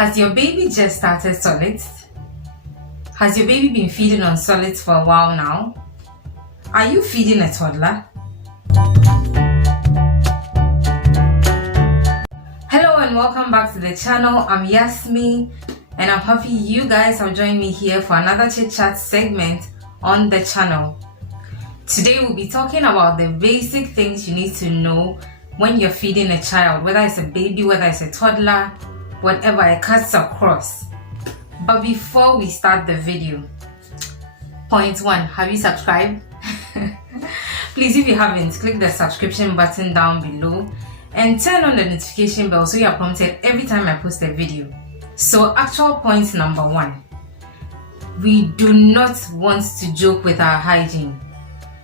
Has your baby just started solids? Has your baby been feeding on solids for a while now? Are you feeding a toddler? Hello and welcome back to the channel. I'm Yasmi and I'm happy you guys have joined me here for another chit chat segment on the channel. Today we'll be talking about the basic things you need to know when you're feeding a child, whether it's a baby, whether it's a toddler, whatever it cuts across. But before we start the video, point one, have you subscribed? Please, if you haven't, click the subscription button down below and turn on the notification bell so you are prompted every time I post a video. So actual point number one, we do not want to joke with our hygiene.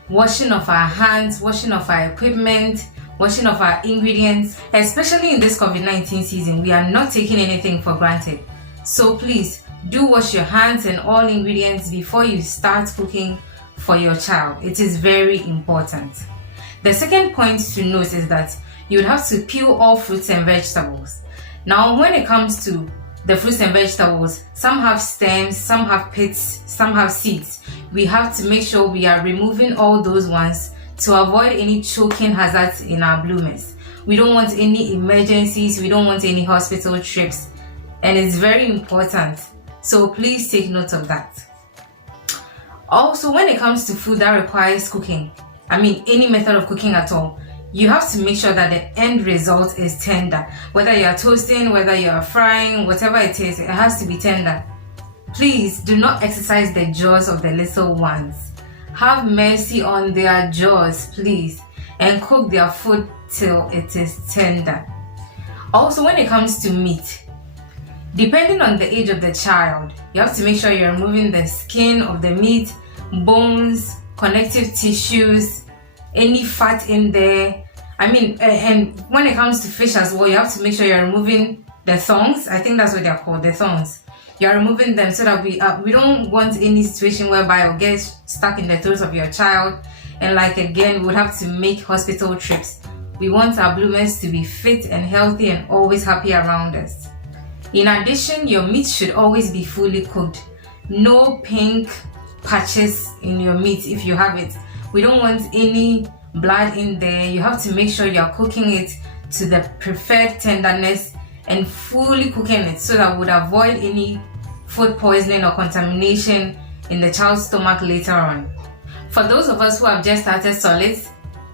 Washing of our hands, washing of our equipment, washing of our ingredients, especially in this COVID-19 season, we are not taking anything for granted. So please do wash your hands and all ingredients before you start cooking for your child. It is very important. The second point to note is that you would have to peel all fruits and vegetables. Now, when it comes to the fruits and vegetables, some have stems, some have pits, some have seeds. We have to make sure we are removing all those ones to avoid any choking hazards in our bloomers. We don't want any emergencies, we don't want any hospital trips, and it's very important. So please take note of that. Also, when it comes to food that requires cooking, any method of cooking at all, you have to make sure that the end result is tender. Whether you are toasting, whether you are frying, whatever it is, it has to be tender. Please do not exercise the jaws of the little ones. Have mercy on their jaws, please, and cook their food till it is tender. Also, when it comes to meat, depending on the age of the child, you have to make sure you're removing the skin of the meat, bones, connective tissues, any fat in there. And when it comes to fish as well, you have to make sure you're removing the thongs. I think that's what they're called, the thongs. You're removing them so that we don't want any situation whereby it'll get stuck in the throat of your child. And again, we would have to make hospital trips. We want our bloomers to be fit and healthy and always happy around us. In addition, your meat should always be fully cooked. No pink patches in your meat if you have it. We don't want any blood in there. You have to make sure you're cooking it to the preferred tenderness and fully cooking it so that we would avoid any food poisoning or contamination in the child's stomach later on. For those of us who have just started solids,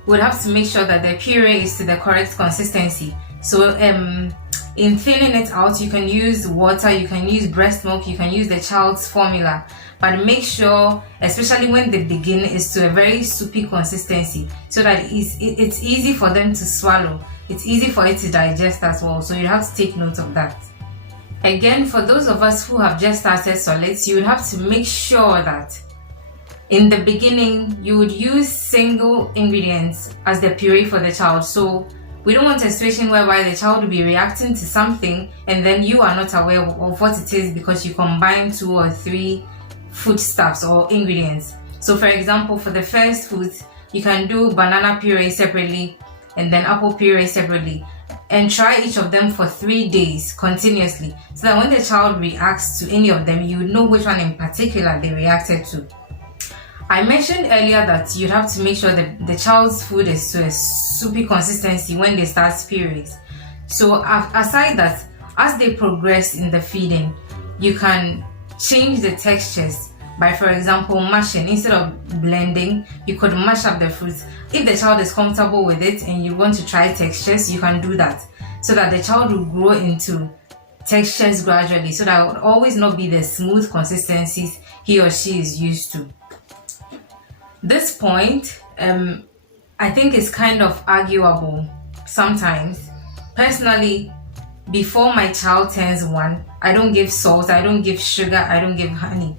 we would have to make sure that the puree is to the correct consistency. So in thinning it out, you can use water, you can use breast milk, you can use the child's formula, but make sure, especially when they begin, is to a very soupy consistency so that it's easy for them to swallow. It's easy for it to digest as well, so you have to take note of that. Again, for those of us who have just started solids, you would have to make sure that in the beginning you would use single ingredients as the puree for the child. So we don't want a situation whereby the child will be reacting to something and then you are not aware of what it is because you combine 2 or 3 foodstuffs or ingredients. So for example, for the first foods, you can do banana puree separately and then apple puree separately, and try each of them for 3 days continuously so that when the child reacts to any of them, you know which one in particular they reacted to. I mentioned earlier that you'd have to make sure that the child's food is to a soupy consistency when they start periods. So aside that, as they progress in the feeding, you can change the textures by, for example, mashing. Instead of blending, you could mash up the fruits. If the child is comfortable with it and you want to try textures, you can do that so that the child will grow into textures gradually, so that it would always not be the smooth consistencies he or she is used to. This point, I think is kind of arguable sometimes. Personally, before my child turns 1, I don't give salt, I don't give sugar, I don't give honey.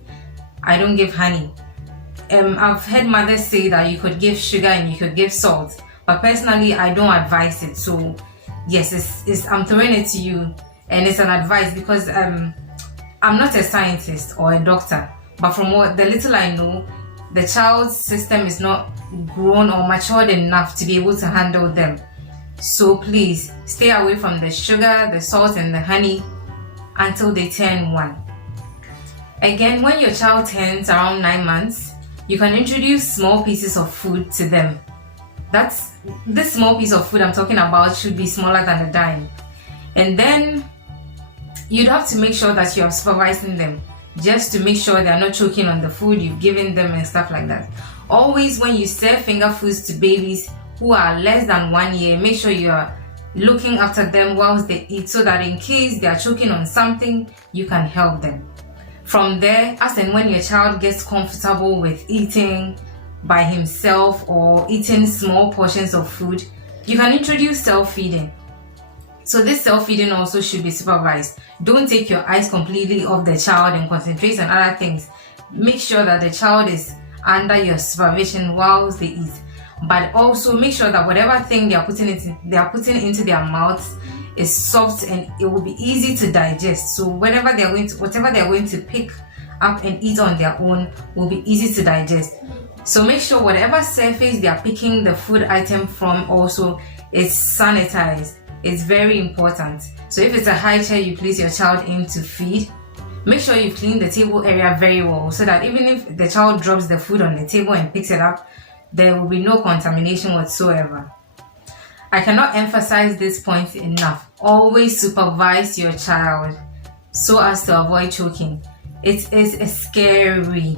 I've heard mothers say that you could give sugar and you could give salt, but personally, I don't advise it. So yes, I'm throwing it to you, and it's an advice because I'm not a scientist or a doctor, but from what the little I know, the child's system is not grown or matured enough to be able to handle them. So please stay away from the sugar, the salt, and the honey until they turn 1. Again, when your child turns around 9 months, you can introduce small pieces of food to them. This small piece of food I'm talking about should be smaller than a dime. And then you'd have to make sure that you are supervising them, just to make sure they're not choking on the food you've given them and stuff like that. Always when you serve finger foods to babies who are less than 1 year, make sure you are looking after them whilst they eat, so that in case they are choking on something, you can help them. From there, as and when your child gets comfortable with eating by himself or eating small portions of food, you can introduce self-feeding. So this self-feeding also should be supervised. Don't take your eyes completely off the child and concentrate on other things. Make sure that the child is under your supervision whilst they eat. But also make sure that whatever thing they are putting into their mouths is soft and it will be easy to digest. So whatever they are going to pick up and eat on their own will be easy to digest. So make sure whatever surface they are picking the food item from also is sanitized. It's very important. So if it's a high chair you place your child in to feed, make sure you clean the table area very well, so that even if the child drops the food on the table and picks it up, there will be no contamination whatsoever. I cannot emphasize this point enough. Always supervise your child so as to avoid choking. It is scary.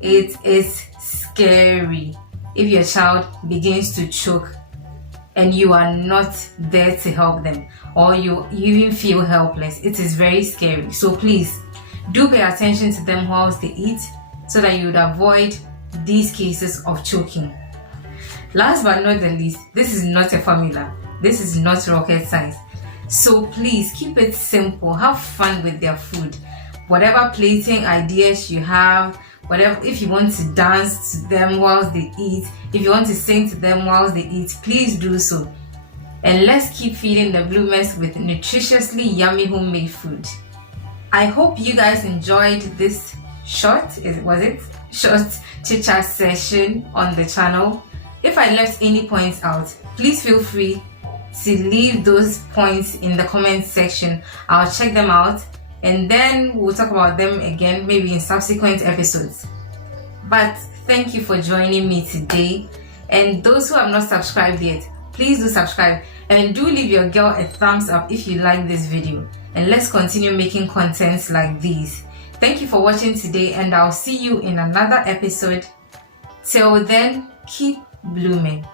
It is scary if your child begins to choke and you are not there to help them, or you even feel helpless. It is very scary. So please do pay attention to them whilst they eat, so that you would avoid these cases of choking. Last but not the least, this is not a formula. This is not rocket science. So please keep it simple. Have fun with their food. Whatever plating ideas you have, if you want to dance to them whilst they eat, if you want to sing to them whilst they eat, please do so. And let's keep feeding the bloomers with nutritiously yummy homemade food. I hope you guys enjoyed this short chit chat session on the channel. If I left any points out, please feel free to leave those points in the comment section. I'll check them out and then we'll talk about them again, maybe in subsequent episodes. But thank you for joining me today, and those who have not subscribed yet, please do subscribe, and do leave your girl a thumbs up if you like this video, and let's continue making contents like these. Thank you for watching today, and I'll see you in another episode. Till then, keep blooming.